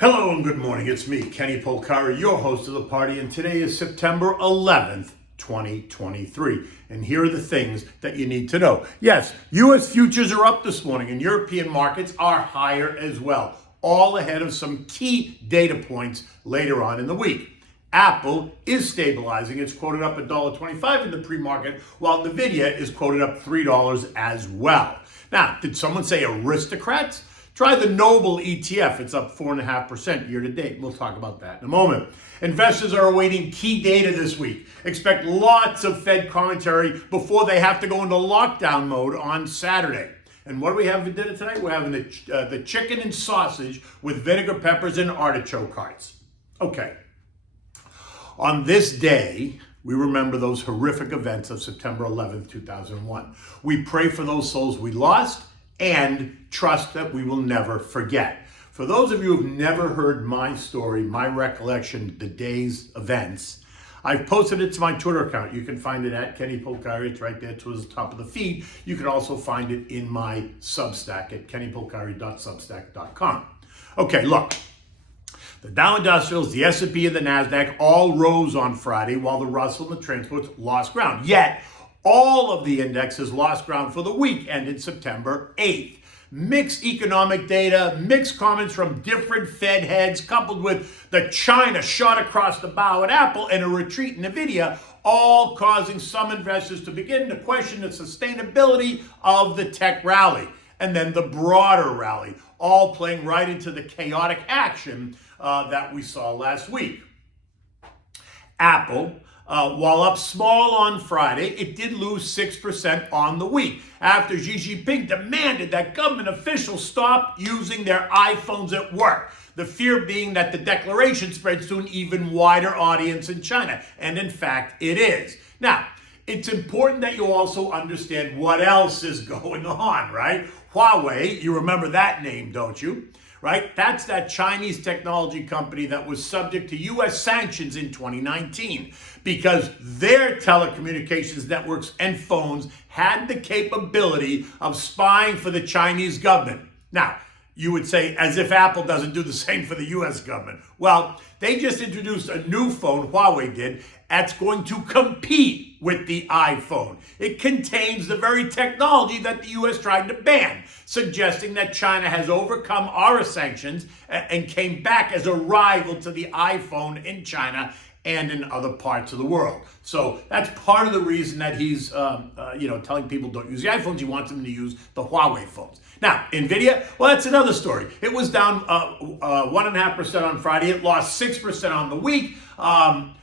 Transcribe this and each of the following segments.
Hello and good morning. It's me, Kenny Polcari, your host of the party, and today is September 11th, 2023. And here are the things that you need to know. Yes, U.S. futures are up this morning and European markets are higher as well, all ahead of some key data points later on in the week. Apple is stabilizing. It's quoted up $1.25 in the pre-market, while Nvidia is quoted up $3 as well. Now, did someone say aristocrats? Try the Noble ETF. It's up 4.5% year to date. We'll talk about that in a moment. Investors are awaiting key data this week. Expect lots of Fed commentary before they have to go into lockdown mode on Saturday. And what do we have for dinner tonight? We're having the chicken and sausage with vinegar, peppers, and artichoke hearts. Okay. On this day, we remember those horrific events of September 11th, 2001. We pray for those souls we lost and trust that we will never forget. For those of you who've never heard my story, my recollection, the day's events, I've posted it to my Twitter account. You can find it at Kenny Polcari. It's right there towards the top of the feed. You can also find it in my Substack at kennypolcari.substack.com. Okay, look. The Dow Industrials, the S&P, and the NASDAQ all rose on Friday, while the Russell and the transports lost ground. Yet, all of the indexes lost ground for the week ended September 8th. Mixed economic data, mixed comments from different Fed heads, coupled with the China shot across the bow at Apple and a retreat in Nvidia, all causing some investors to begin to question the sustainability of the tech rally. And then the broader rally, all playing right into the chaotic action that we saw last week. Apple, while up small on Friday, it did lose 6% on the week after Xi Jinping demanded that government officials stop using their iPhones at work. The fear being that the declaration spreads to an even wider audience in China. And in fact, it is. Now, it's important that you also understand what else is going on, right? Huawei, you remember that name, don't you? Right? That's that Chinese technology company that was subject to U.S. sanctions in 2019 because their telecommunications networks and phones had the capability of spying for the Chinese government. Now, you would say, as if Apple doesn't do the same for the U.S. government. Well, they just introduced a new phone, Huawei did, that's going to compete with the iPhone. It contains the very technology that the U.S. tried to ban, suggesting that China has overcome our sanctions and came back as a rival to the iPhone in China and in other parts of the world. So that's part of the reason that he's telling people don't use the iPhones. He wants them to use the Huawei phones. Now, Nvidia, well, that's another story. It was down 1.5% on Friday. It lost 6% on the week.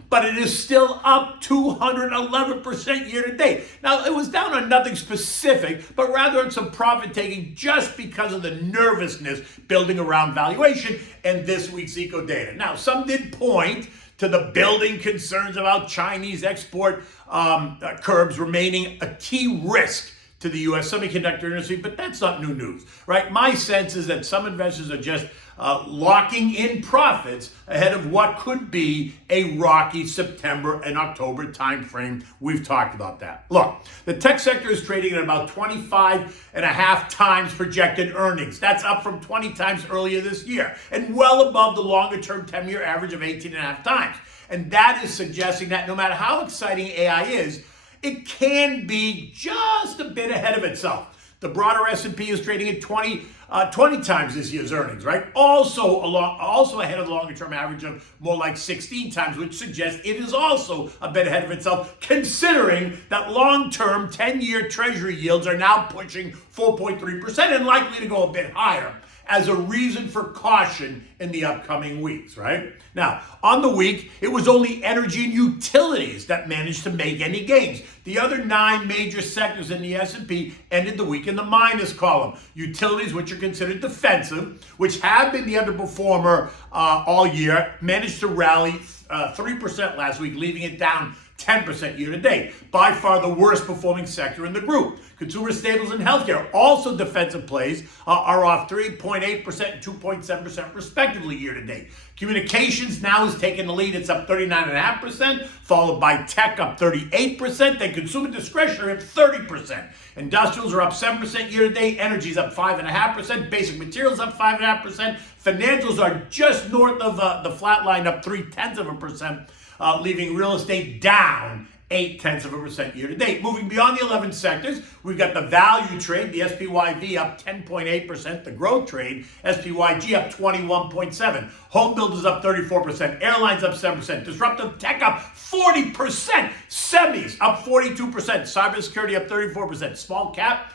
But it is still up 211% year to date. Now, it was down on nothing specific, but rather on some profit taking just because of the nervousness building around valuation and this week's eco data. Now, some did point to the building concerns about Chinese export curbs remaining a key risk to the U.S. semiconductor industry, but that's not new news, right? My sense is that some investors are just locking in profits ahead of what could be a rocky September and October timeframe. We've talked about that. Look, the tech sector is trading at about 25.5 times projected earnings. That's up from 20 times earlier this year and well above the longer-term 10-year average of 18.5 times. And that is suggesting that no matter how exciting AI is, it can be just a bit ahead of itself. The broader S&P is trading at 20 times this year's earnings, right? Also ahead of the longer-term average of more like 16 times, which suggests it is also a bit ahead of itself, considering that long-term 10-year Treasury yields are now pushing 4.3% and likely to go a bit higher as a reason for caution in the upcoming weeks, right? Now, on the week, it was only energy and utilities that managed to make any gains. The other 9 major sectors in the S&P ended the week in the minus column. Utilities, which are considered defensive, which have been the underperformer all year, managed to rally 3% last week, leaving it down 10% year to date. By far the worst performing sector in the group. Consumer staples and healthcare, also defensive plays, are off 3.8% and 2.7% respectively year to date. Communications now is taking the lead. It's up 39.5%, followed by tech up 38%, then consumer discretionary up 30%. Industrials are up 7% year to date. Energy's up 5.5%. Basic materials up 5.5%. Financials are just north of the flat line, up 0.3%, leaving real estate down 0.8% year to date. Moving beyond the 11 sectors, we've got the value trade, the SPYV up 10.8%, the growth trade, SPYG up 21.7%, home builders up 34%, airlines up 7%, disruptive tech up 40%, semis up 42%, cybersecurity up 34%, small cap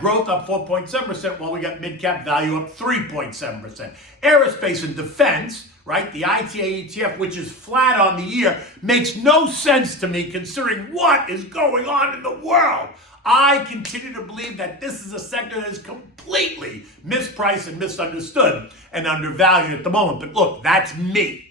growth up 4.7%, while we got mid-cap value up 3.7%. Aerospace and defense, right, the ITA ETF, which is flat on the year, makes no sense to me considering what is going on in the world. I continue to believe that this is a sector that is completely mispriced and misunderstood and undervalued at the moment. But look, that's me.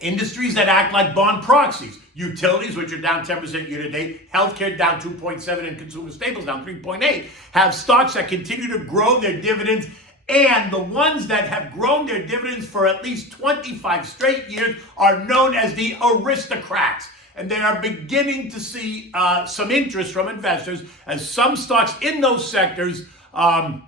Industries that act like bond proxies. Utilities, which are down 10% year to date, healthcare down 2.7%, and consumer staples down 3.8%, have stocks that continue to grow their dividends. And the ones that have grown their dividends for at least 25 straight years are known as the aristocrats. And they are beginning to see some interest from investors as some stocks in those sectors are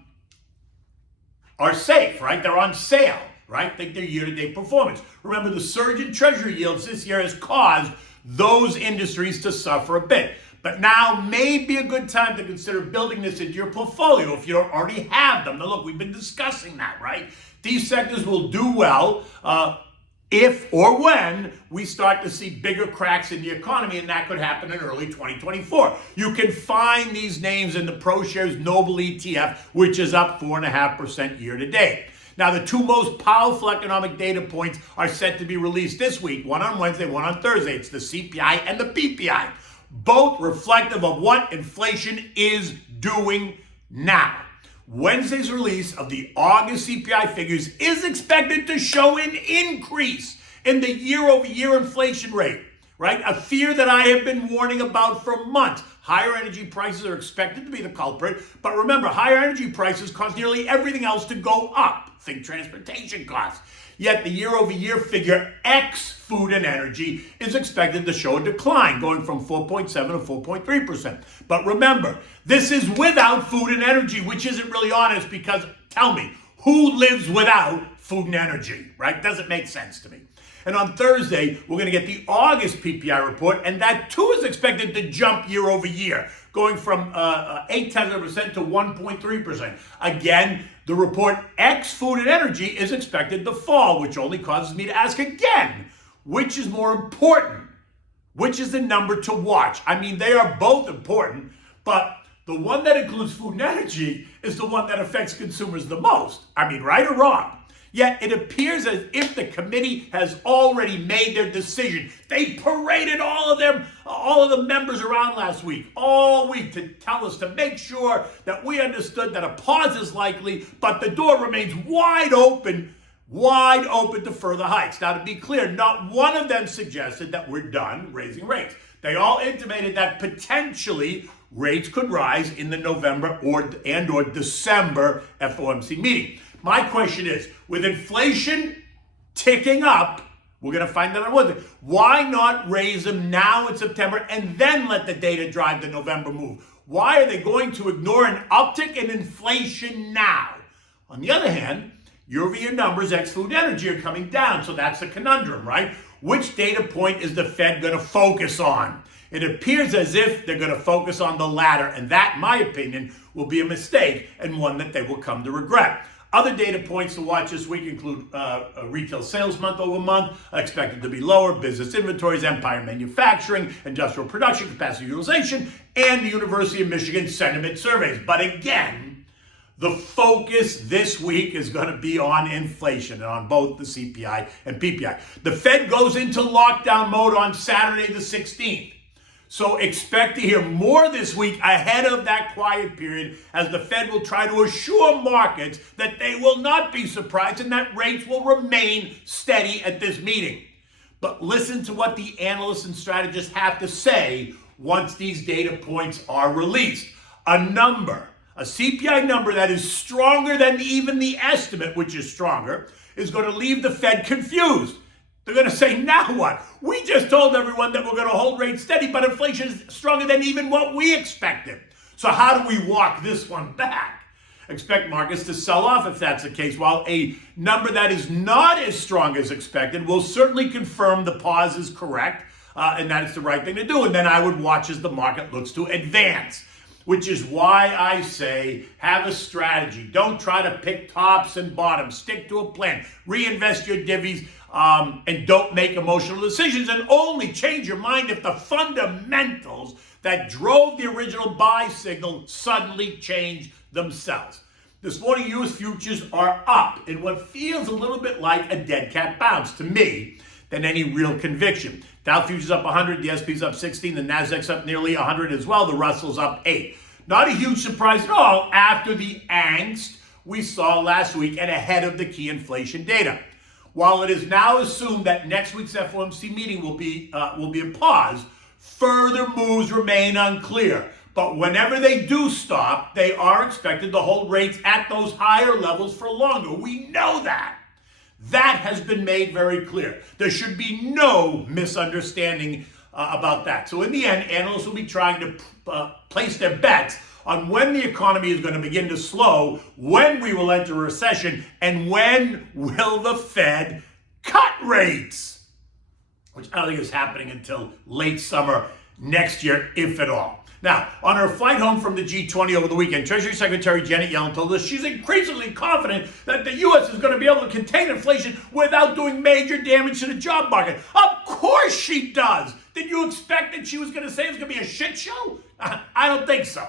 safe, right? They're on sale, right? Think their year-to-date performance. Remember, the surge in treasury yields this year has caused those industries to suffer a bit. But now may be a good time to consider building this into your portfolio if you don't already have them. Now look, we've been discussing that, right? These sectors will do well if or when we start to see bigger cracks in the economy, and that could happen in early 2024. You can find these names in the ProShares Noble ETF, which is up 4.5% year to date. Now, the two most powerful economic data points are set to be released this week, one on Wednesday, one on Thursday. It's the CPI and the PPI, both reflective of what inflation is doing now. Wednesday's release of the August CPI figures is expected to show an increase in the year-over-year inflation rate, right? A fear that I have been warning about for months. Higher energy prices are expected to be the culprit, but remember, higher energy prices cause nearly everything else to go up. Think transportation costs. Yet the year-over-year figure, ex food and energy, is expected to show a decline, going from 4.7 to 4.3%. But remember, this is without food and energy, which isn't really honest because, tell me, who lives without food and energy, right? Doesn't make sense to me. And on Thursday, we're going to get the August PPI report, and that too is expected to jump year over year, going from 0.8% to 1.3%. Again, the report ex food and energy is expected to fall, which only causes me to ask again, which is more important? Which is the number to watch? I mean, they are both important, but the one that includes food and energy is the one that affects consumers the most. I mean, right or wrong? Yet it appears as if the committee has already made their decision. They paraded all of the members around last week, all week, to tell us to make sure that we understood that a pause is likely, but the door remains wide open to further hikes. Now, to be clear, not one of them suggested that we're done raising rates. They all intimated that potentially rates could rise in the November or December FOMC meeting. My question is, with inflation ticking up, we're going to find that on Wednesday. Why not raise them now in September and then let the data drive the November move? Why are they going to ignore an uptick in inflation now? On the other hand, year-over-year numbers, ex-food energy, are coming down, so that's the conundrum, right? Which data point is the Fed going to focus on? It appears as if they're going to focus on the latter, and that, in my opinion, will be a mistake and one that they will come to regret. Other data points to watch this week include retail sales month over month, expected to be lower, business inventories, empire manufacturing, industrial production, capacity utilization, and the University of Michigan sentiment surveys. But again, the focus this week is going to be on inflation and on both the CPI and PPI. The Fed goes into lockdown mode on Saturday the 16th. So expect to hear more this week ahead of that quiet period as the Fed will try to assure markets that they will not be surprised and that rates will remain steady at this meeting. But listen to what the analysts and strategists have to say once these data points are released. A CPI number that is stronger than even the estimate, which is stronger, is going to leave the Fed confused. They're going to say, now what? We just told everyone that we're going to hold rates steady, but inflation is stronger than even what we expected. So how do we walk this one back? Expect markets to sell off if that's the case, while a number that is not as strong as expected will certainly confirm the pause is correct, and that it's the right thing to do. And then I would watch as the market looks to advance, which is why I say have a strategy. Don't try to pick tops and bottoms. Stick to a plan. Reinvest your divvies, and don't make emotional decisions, and only change your mind if the fundamentals that drove the original buy signal suddenly change themselves. This morning, U.S. futures are up in what feels a little bit like a dead cat bounce to me than any real conviction. Dow futures up 100, the S&P's up 16, the Nasdaq's up nearly 100 as well, the Russell's up 8. Not a huge surprise at all after the angst we saw last week and ahead of the key inflation data. While it is now assumed that next week's FOMC meeting will be a pause, further moves remain unclear. But whenever they do stop, they are expected to hold rates at those higher levels for longer. We know that. That has been made very clear. There should be no misunderstanding about that. So in the end, analysts will be trying to place their bets on when the economy is going to begin to slow, when we will enter a recession, and when will the Fed cut rates, which I don't think is happening until late summer next year, if at all. Now, on her flight home from the G20 over the weekend, Treasury Secretary Janet Yellen told us she's increasingly confident that the U.S. is going to be able to contain inflation without doing major damage to the job market. Of course she does. Did you expect that she was going to say it's going to be a shit show? I don't think so.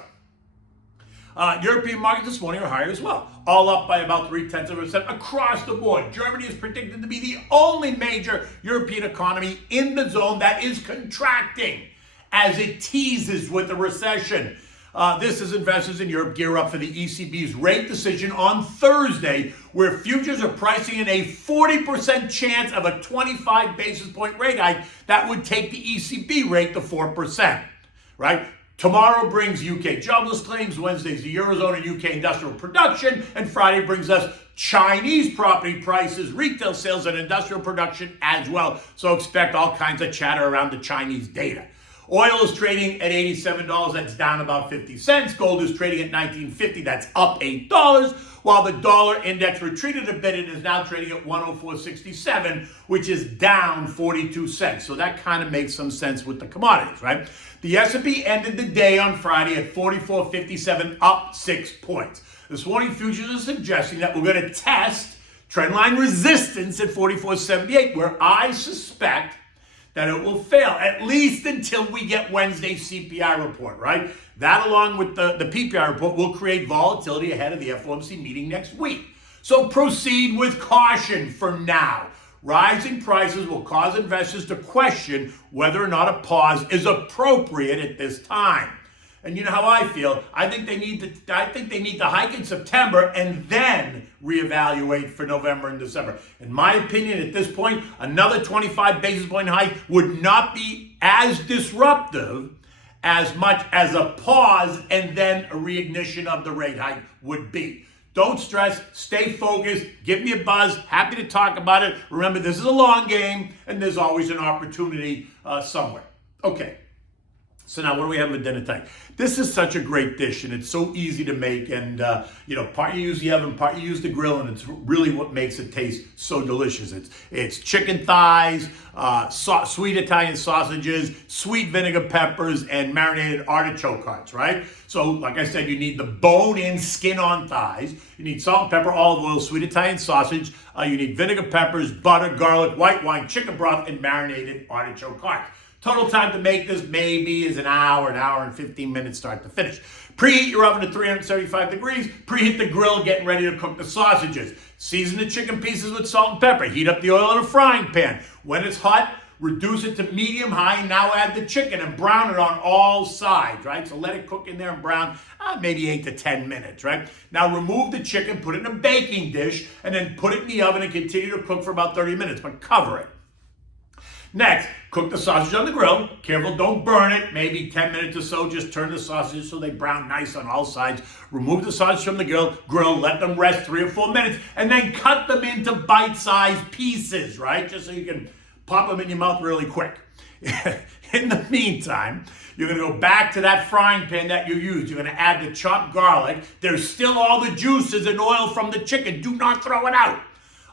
European markets this morning are higher as well, all up by about 0.3% across the board. Germany is predicted to be the only major European economy in the zone that is contracting as it teases with a recession. This as investors in Europe gear up for the ECB's rate decision on Thursday, where futures are pricing in a 40% chance of a 25 basis point rate hike that would take the ECB rate to 4%, right? Tomorrow brings UK jobless claims, Wednesday's the Eurozone and UK industrial production, and Friday brings us Chinese property prices, retail sales, and industrial production as well. So expect all kinds of chatter around the Chinese data. Oil is trading at $87, that's down about 50 cents. Gold is trading at $19.50, that's up $8, while the dollar index retreated a bit and is now trading at 104.67, which is down 42 cents. So that kind of makes some sense with the commodities, right? The S&P ended the day on Friday at 44.57, up 6 points. This morning, futures are suggesting that we're going to test trendline resistance at 44.78, where I suspect that it will fail, at least until we get Wednesday's CPI report, right? That, along with the PPI report, will create volatility ahead of the FOMC meeting next week. So proceed with caution for now. Rising prices will cause investors to question whether or not a pause is appropriate at this time. And you know how I feel. I think they need to hike in September and then reevaluate for November and December. In my opinion, at this point, another 25 basis point hike would not be as disruptive as much as a pause and then a reignition of the rate hike would be. Don't stress, stay focused, give me a buzz, happy to talk about it. Remember, this is a long game and there's always an opportunity somewhere. Okay. So now what do we have for dinner tonight? This is such a great dish and it's so easy to make, and part you use the oven, part you use the grill, and it's really what makes it taste so delicious. It's chicken thighs, sweet Italian sausages, sweet vinegar peppers, and marinated artichoke hearts, right? So like I said, you need the bone-in, skin-on thighs. You need salt and pepper, olive oil, sweet Italian sausage. You need vinegar peppers, butter, garlic, white wine, chicken broth, and marinated artichoke hearts. Total time to make this maybe is an hour and 15 minutes start to finish. Preheat your oven to 375 degrees. Preheat the grill, getting ready to cook the sausages. Season the chicken pieces with salt and pepper. Heat up the oil in a frying pan. When it's hot, reduce it to medium-high. Now add the chicken and brown it on all sides, right? So let it cook in there and brown maybe 8 to 10 minutes, right? Now remove the chicken, put it in a baking dish, and then put it in the oven and continue to cook for about 30 minutes, but cover it. Next, cook the sausage on the grill. Careful, don't burn it. Maybe 10 minutes or so. Just turn the sausages so they brown nice on all sides. Remove the sausage from the grill, let them rest 3 or 4 minutes, and then cut them into bite-sized pieces, right? Just so you can pop them in your mouth really quick. In the meantime, you're going to go back to that frying pan that you used. You're going to add the chopped garlic. There's still all the juices and oil from the chicken. Do not throw it out.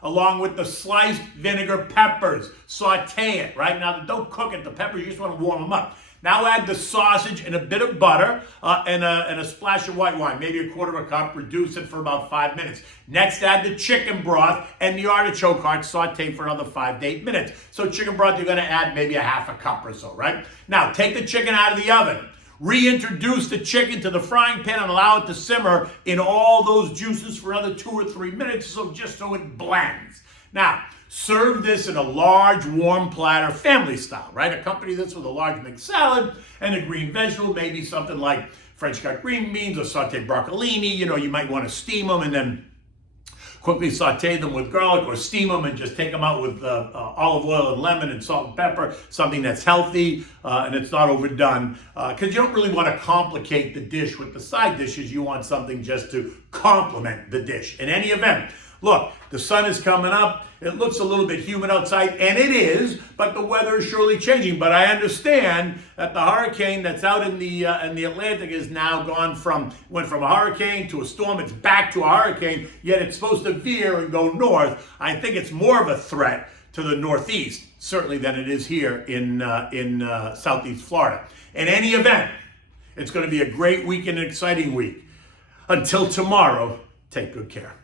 Along with the sliced vinegar peppers. Saute it, right? Now, don't cook it. The peppers, you just want to warm them up. Now add the sausage and a bit of butter and a splash of white wine, maybe a quarter of a cup. Reduce it for about 5 minutes. Next, add the chicken broth and the artichoke heart, saute for another 5 to 8 minutes. So chicken broth, you're going to add maybe a half a cup or so, right? Now, take the chicken out of the oven. Reintroduce the chicken to the frying pan and allow it to simmer in all those juices for another 2 or 3 minutes, just so it blends. Now, serve this in a large, warm platter, family style, right? Accompany this with a large mixed salad and a green vegetable, maybe something like French cut green beans or sauteed broccolini. You might want to steam them and then quickly saute them with garlic, or steam them and just take them out with olive oil and lemon and salt and pepper, something that's healthy and it's not overdone, because you don't really want to complicate the dish with the side dishes. You want something just to complement the dish. In any event, look, the sun is coming up. It looks a little bit humid outside, and it is, but the weather is surely changing. But I understand that the hurricane that's out in the Atlantic is now went from a hurricane to a storm. It's back to a hurricane, yet it's supposed to veer and go north. I think it's more of a threat to the Northeast, certainly, than it is here in Southeast Florida. In any event, it's going to be a great week and an exciting week. Until tomorrow, take good care.